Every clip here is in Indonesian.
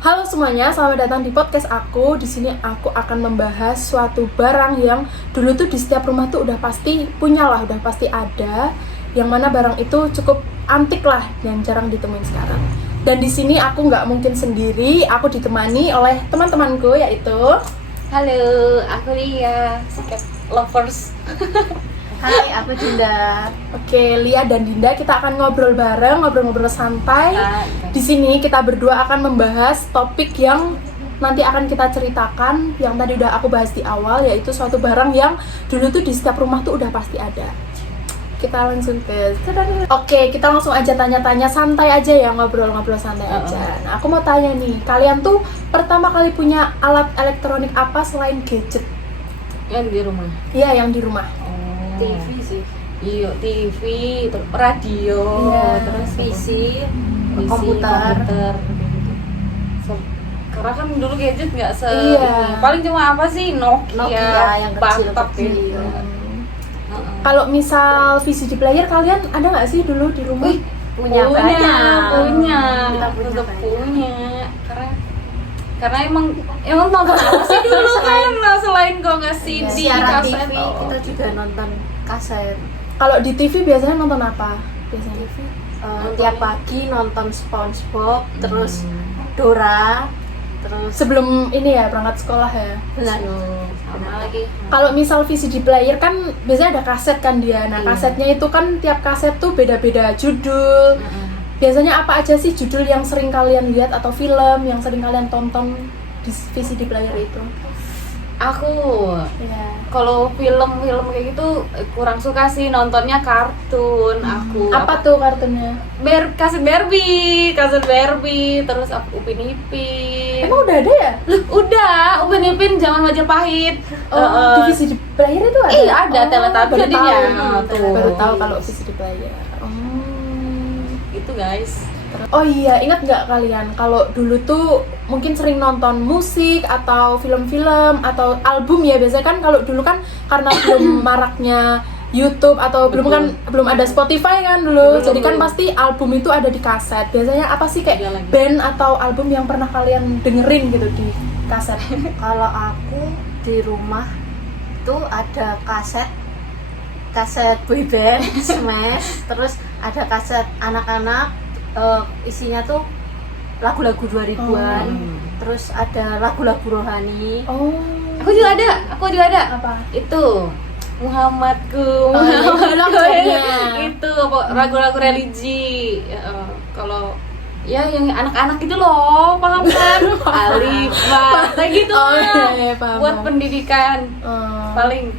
Halo semuanya, selamat datang di podcast aku. Di sini aku akan membahas suatu barang yang dulu tuh di setiap rumah tuh udah pasti punya lah, udah pasti ada. Yang mana barang itu cukup antik lah dan jarang ditemuin sekarang. Dan di sini aku nggak mungkin sendiri, aku ditemani oleh teman-temanku yaitu Halo, aku Lia, Cat Lovers. Hai, aku Dinda. Oke, Lia dan Dinda, kita akan ngobrol bareng, ngobrol-ngobrol santai. Di sini kita berdua akan membahas topik yang nanti akan kita ceritakan, yang tadi udah aku bahas di awal, yaitu suatu barang yang dulu tuh di setiap rumah tuh udah pasti ada. Kita langsung ke Oke, kita langsung aja tanya-tanya santai aja ya, ngobrol-ngobrol santai aja. Nah, aku mau tanya nih, kalian tuh pertama kali punya alat elektronik apa selain gadget? Yang di rumah. Iya, yang di rumah. TV sih. Iya, TV, terus radio, Iya. terus PC, komputer. gitu. Karena kan dulu gadget nggak Iya. paling cuma apa sih Nokia yang kecil-kecil. batap gitu. Kalau misal VCD player, kalian ada nggak sih dulu di rumah? Wih, Punya punya, Kita punya tetap banyak. punya. Karena emang nonton apa sih dulu kan selain kok nggak CD, Siaran kaset. TV kita juga nonton kaset. Kalau di TV biasanya nonton apa? Biasanya TV tiap pagi nonton SpongeBob, terus Dora, terus sebelum ini ya berangkat sekolah ya. benar. Sama lagi. Kalau misal VCD player kan biasanya ada kaset kan dia. Nah, kasetnya itu kan tiap kaset tuh beda-beda judul. Biasanya apa aja sih judul yang sering kalian lihat atau film yang sering kalian tonton di VCD player itu? Aku Ya. kalau film-film kayak gitu kurang suka sih, nontonnya kartun. Aku Apa tuh kartunnya? kaset Barbie, terus Upin Ipin. Emang udah ada ya? Udah, Upin Ipin zaman Majapahit. Di VCD player itu ada? Iya, ada Teletubbies baru jadinya. tahu. Tuh. Baru tahu kalau VCD player. Gitu guys. Oh iya, ingat nggak kalian kalau dulu tuh mungkin sering nonton musik atau film-film atau album ya, biasanya kan kalau dulu kan karena belum maraknya YouTube atau belum ada Spotify kan dulu, jadi kan pasti album itu ada di kaset. Biasanya apa sih kayak Iya lagi. band atau album yang pernah kalian dengerin gitu di kaset? Kalau aku di rumah tuh ada kaset boyband, Smash, terus ada kaset anak-anak, isinya tuh lagu-lagu 2000-an, terus ada lagu-lagu rohani. Oh, Aku juga ada. apa? Itu Muhammadku, iya, lagunya. itu lagu-lagu religi. Kalau ya yang anak-anak itu loh, paham kan? Alif, Ba, kayak gitu Oh, lah. iya, paham, Buat paham. pendidikan paling.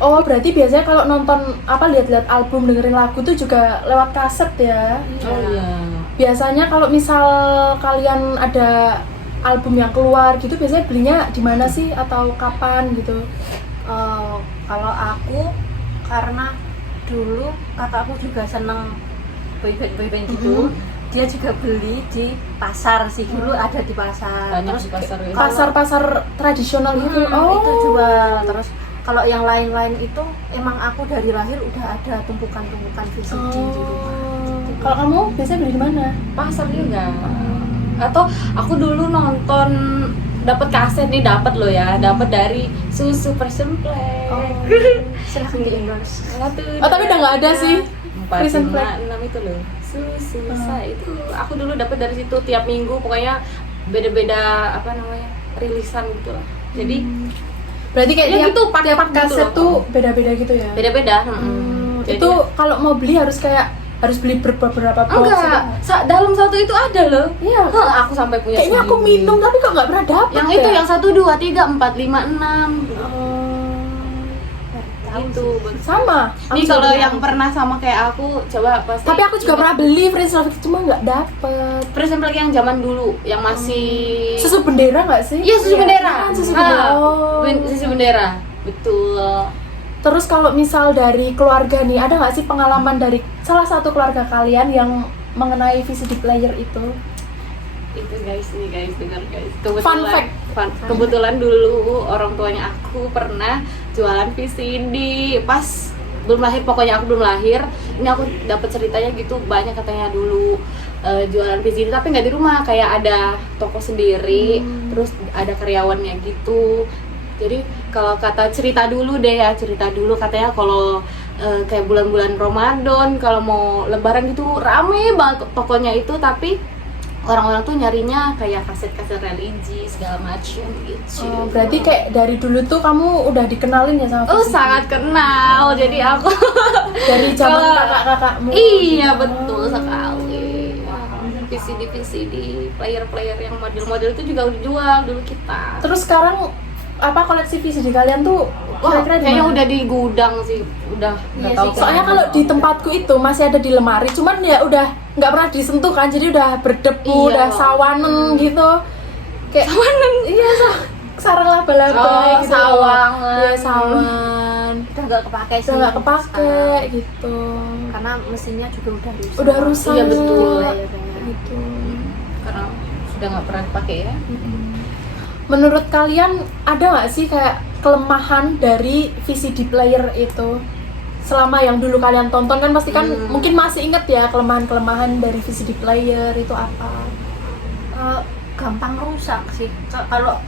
Oh, berarti biasanya kalau nonton lihat-lihat album, dengerin lagu tuh juga lewat kaset ya. Oh iya. Biasanya kalau misal kalian ada album yang keluar gitu, biasanya belinya di mana sih atau kapan gitu? Kalau aku karena dulu kakakku juga seneng boyband gitu, dia juga beli di pasar sih, dulu ada di pasar. Banyak Terus di pasar ya. Pasar-pasar tradisional gitu. itu jual. Terus kalau yang lain-lain itu emang aku dari lahir udah ada tumpukan-tumpukan VCD di rumah. Kalau kamu biasanya beli di mana? Pasar juga. Atau aku dulu nonton dapat kaset nih, dapat dari Susu Prison Play. Silahkan di endorse. Oh, tapi udah nggak ada sih. Prison Play. 456 itu loh. Susu itu aku dulu dapat dari situ tiap minggu, pokoknya beda-beda rilisan gitu lah. Jadi Berarti kayak Ya tiap, gitu, tiap part-part gitu kaset loh. tuh beda-beda gitu ya? beda-beda. Jadi- Itu kalau mau beli harus beli beberapa box gitu? enggak, dalam satu itu ada loh. Iya. Aku sampai punya Kayaknya aku sendiri. minum tapi kok nggak pernah dapet Yang ya? itu yang 1, 2, 3, 4, 5, 6 gitu. Sama. Nih Aku kalau juga yang pernah. pernah sama kayak aku, coba pasti. Tapi aku juga pernah beli Prince Love cuma nggak dapet. Prison Play yang zaman dulu, yang masih Susu bendera nggak sih? Iya, Susu Bendera. Kan, Susu bendera. Oh. Susu Bendera. Betul. Terus kalau misal dari keluarga nih, ada nggak sih pengalaman dari salah satu keluarga kalian yang mengenai VCD player itu? Itu guys, dengar guys. Fun fact. Kebetulan dulu orang tuanya aku pernah jualan VCD pas belum lahir, pokoknya aku belum lahir. Ini aku dapat ceritanya gitu, banyak katanya dulu jualan VCD tapi nggak di rumah, kayak ada toko sendiri, terus ada karyawannya gitu. Jadi kalau kata cerita dulu katanya kalau kayak bulan-bulan Ramadan kalau mau Lebaran gitu rame banget tokonya itu, tapi orang-orang tuh nyarinya kayak kaset-kaset religi segala macam gitu. Oh, berarti kayak dari dulu tuh kamu udah dikenalin ya sama VCD? Sangat kenal. Jadi aku dari zaman Kalau- kakak-kakakmu. iya betul sekali. VCD player yang model-model itu juga udah jual dulu kita. Terus sekarang apa koleksi VCD kalian tuh Wah, kira-kira di kayaknya mana? udah di gudang sih, udah nggak Iya tahu. sih, Soalnya kalau di tempatku itu masih ada di lemari, cuman ya udah nggak pernah disentuh kan, jadi udah berdebu, Iya. udah sawanen gitu. Kayak sawanen? Iya, sarang laba-laba Oh, gitu. sawangan. Iya, sawan. Udah nggak kepake sih. Udah nggak kepake sekarang. gitu. Karena mesinnya juga udah rusak. Udah rusak. Iya, betul. Gitu. Karena sudah nggak pernah dipakai ya. Menurut kalian ada nggak sih kayak kelemahan dari VCD player itu? Selama yang dulu kalian tonton kan pasti kan mungkin masih inget ya kelemahan-kelemahan dari VCD player itu apa? Gampang rusak sih. Kalau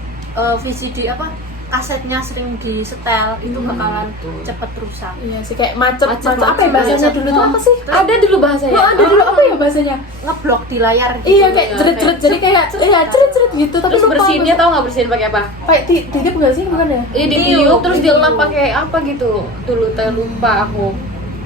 VCD kasetnya sering disetel itu bakalan betul. cepet rusak. Iya sih kayak macet Macet, apa ya bahasanya macet. dulu tuh apa sih? Ada dulu bahasanya. Oh, ada dulu apa ya bahasanya? Ngeblok di layar gitu. Iya kayak Iya, jeret-jeret jadi kayak iya jeret-jeret gitu tapi Terus lupa bersihinnya bahasa- tahu nggak bersihin pakai apa? kayak tiup nggak sih bukan ya? Iya Ditiup, ditiup terus ditiup. dilap pakai apa gitu. Dulu saya lupa aku.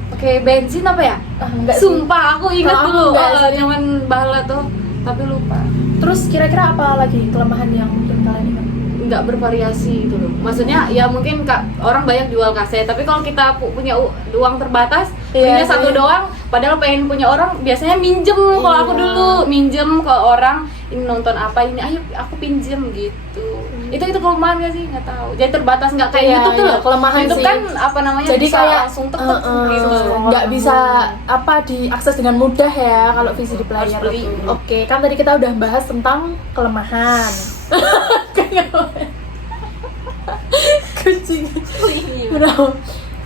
Pakai bensin apa ya? Ah, enggak sih. Sumpah aku ingat Kalau aku dulu enggak sih. zaman bala tuh, tapi lupa. Terus kira-kira apa lagi kelemahan yang menurut kalian ingat? Nggak bervariasi gitu loh. Maksudnya ya mungkin orang banyak jual kaset, tapi kalau kita punya uang terbatas, Iya punya satu sih. doang, padahal pengen punya orang biasanya minjem. Kalau aku Iya. dulu minjem ke orang, ini nonton apa ini, ayo aku pinjem gitu. Itu kelemahan nggak sih? Nggak tahu. Jadi terbatas, nggak kayak Iya, YouTube tuh iya, loh. kelemahan YouTube sih. kan apa namanya Jadi bisa kayak langsung tek gitu. nggak bisa apa diakses dengan mudah ya kalau VCD player Harus beli. itu. Oke, kan tadi kita udah bahas tentang kelemahan. Kucing. Bro.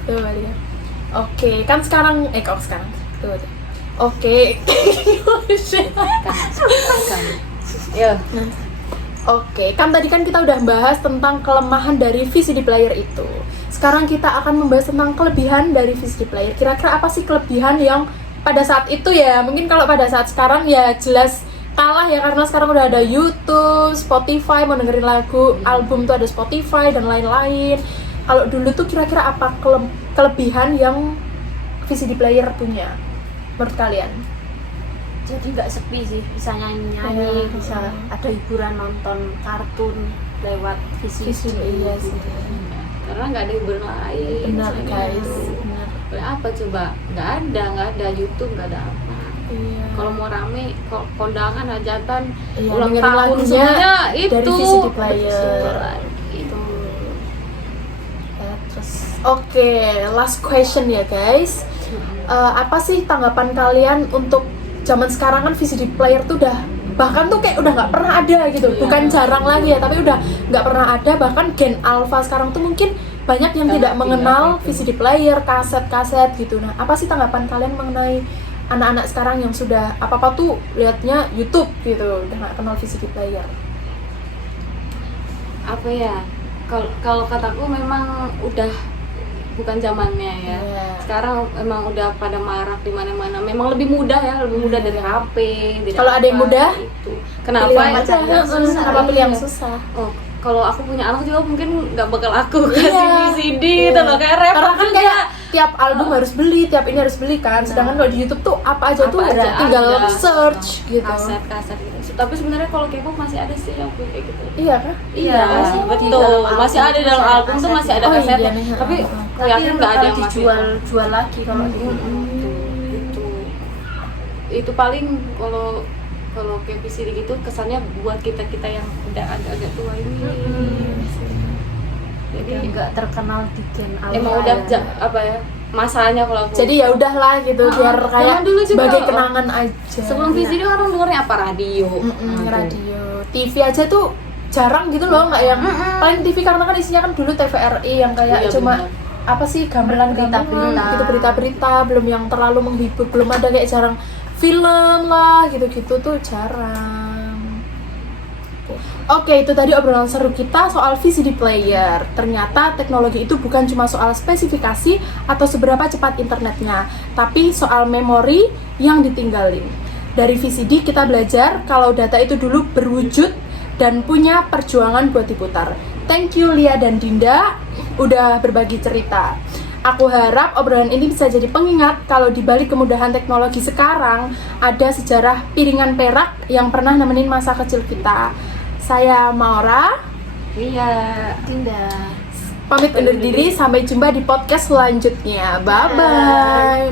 Tuh dia. Oke, kan sekarang kok sekarang. Tuh. Oke. Ya. Oke, kan tadi kan kita udah bahas tentang kelemahan dari VCD player itu. Sekarang kita akan membahas tentang kelebihan dari VCD player. Kira-kira apa sih kelebihan yang pada saat itu ya? Mungkin kalau pada saat sekarang ya jelas kalah ya, karena sekarang udah ada YouTube, Spotify, mau dengerin lagu, album tuh ada Spotify dan lain-lain. Kalau dulu tuh kira-kira apa kelebihan yang VCD player punya menurut kalian? Jadi nggak sepi sih, bisa nyanyi-nyanyi, Iya. bisa ada hiburan nonton kartun lewat VCD. Iya sih. Karena nggak ada hiburan lain. Benar Selain guys. itu. Benar. Boleh apa coba? Nggak ada YouTube, nggak ada apa. Iya. Kalau mau rame, kondangan, hajatan, Iya, ulang dengerin tahun lagunya semuanya itu dari VCD player. Betul. Gitu. Terus oke, last question ya guys. Apa sih tanggapan kalian untuk zaman sekarang kan VCD player tuh udah bahkan tuh kayak udah nggak pernah ada gitu, Iya. bukan jarang lagi ya, tapi udah nggak pernah ada. Bahkan Gen Alpha sekarang tuh mungkin banyak yang tidak mengenal VCD player, kaset-kaset gitu. Nah, apa sih tanggapan kalian mengenai anak-anak sekarang yang sudah apa-apa tuh liatnya YouTube gitu, udah nggak kenal VCD player? Apa ya? Kalau kataku memang udah bukan zamannya ya. Iya. Sekarang emang udah pada marak di mana-mana. Memang lebih mudah ya, lebih mudah dari HP. dari Kalau ada yang apa, mudah, itu. Kenapa? Pilih yang ya? aja, kenapa pilih yang susah? Oh, kalau aku punya anak juga mungkin nggak bakal aku kasih Iya. VCD Iya. gitu loh, kayak repot Karena kan juga. kayak tiap album harus beli, tiap ini harus beli kan. Sedangkan kalau di YouTube tuh apa aja Apa tuh aja tinggal ada. search gitu. kaset gitu. Tapi sebenarnya kalau K-pop masih ada sih yang kayak gitu. Iya kan? Iya, masih di betul. dalam album Masih ada dalam masih ada album tuh masih ada kasetnya. Oh, kasetnya. iya nih, Tapi heeh. aku yakin nggak ada yang masih dijual lagi kalau di itu. Itu paling kalau kayak VCD gitu kesannya buat kita yang udah agak-agak tua ini. Jadi nggak terkenal di Gen Alpha. emang udah apa ya masanya kalau aku. Jadi ya udahlah gitu, biar zaman kayak dulu juga, sebagai oh. kenangan aja. sebelum VCD orang dengernya apa radio. Radio, TV aja tuh jarang gitu loh, nggak yang paling TV karena kan isinya kan dulu TVRI yang kayak Iya, cuma benar. apa sih gamelan Berita-berita. gitu, berita-berita belum yang terlalu menghibur, belum ada kayak jarang film lah gitu-gitu tuh jarang. Oke, itu tadi obrolan seru kita soal VCD player. Ternyata teknologi itu bukan cuma soal spesifikasi atau seberapa cepat internetnya, tapi soal memori yang ditinggalin. Dari VCD kita belajar kalau data itu dulu berwujud dan punya perjuangan buat diputar. Thank you Lia dan Dinda udah berbagi cerita. Aku harap obrolan ini bisa jadi pengingat kalau di balik kemudahan teknologi sekarang ada sejarah piringan perak yang pernah nemenin masa kecil kita. Saya Maura, Iya, Dinda. pamit undur diri, sampai jumpa di podcast selanjutnya. Bye bye.